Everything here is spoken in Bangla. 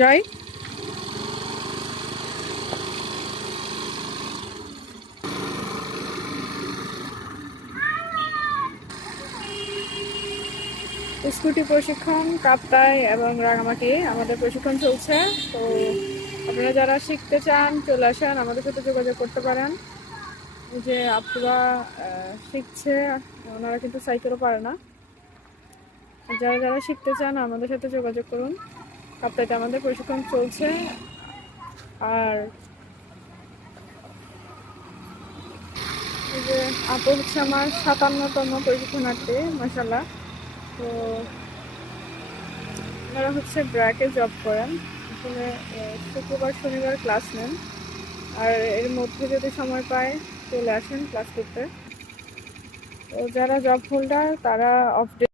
জয়, স্কুটি প্রশিক্ষণ কাপ্তাই এবং রাঙামাটি আমাদের প্রশিক্ষণ চলছে। তো আপনারা যারা শিখতে চান চলে আসেন, আমাদের সাথে যোগাযোগ করতে পারেন। এই যে আপুরা শিখছে, ওনারা কিন্তু সাইকেলও পারে না। যারা যারা শিখতে চান আমাদের সাথে যোগাযোগ করুন। কাপ্তাইতে আমাদের প্রশিক্ষণ চলছে। আর এই যে আপু হচ্ছে আমার 57তম প্রশিক্ষণার্থী, মাশাআল্লাহ। তো ওনারা হচ্ছে ব্র্যাকে জব করেন। আসলে শুক্রবার শনিবার ক্লাস নেন, আর এর মধ্যে যদি সময় পায় চলে আসেন ক্লাস করতে। তো যারা জব হোল্ডার তারা অফ ডে